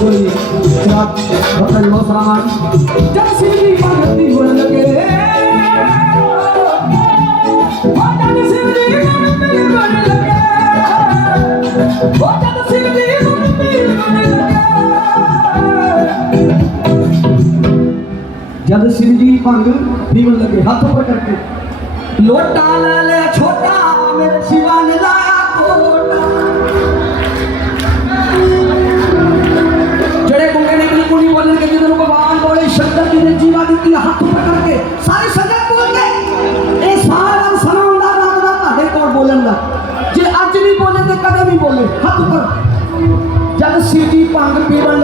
बोलिए जब भक्तन मौसरान जब सिद्धि भक्ति होने लगे जब सिद्धि भक्ति होने लगे जब सिद्धि भक्ति होने लगे जब सिद्धि भंग पीवन लगे हाथों पर करके लोटा ले छोटा मेरे शिवा ने लाया कोटा जड़े गुंगे निकली कुड़ी बोलने के जिधर भगवान बोले शंकर जी ने जीवा दी हाथों पर करके सारे संगत बोल गए ए सारा सनाउंदा रागदा ताडे कोल बोलंदा जे आज नहीं बोले ते कदे भी बोले हाथ पर जब सिद्धि भंग पीवन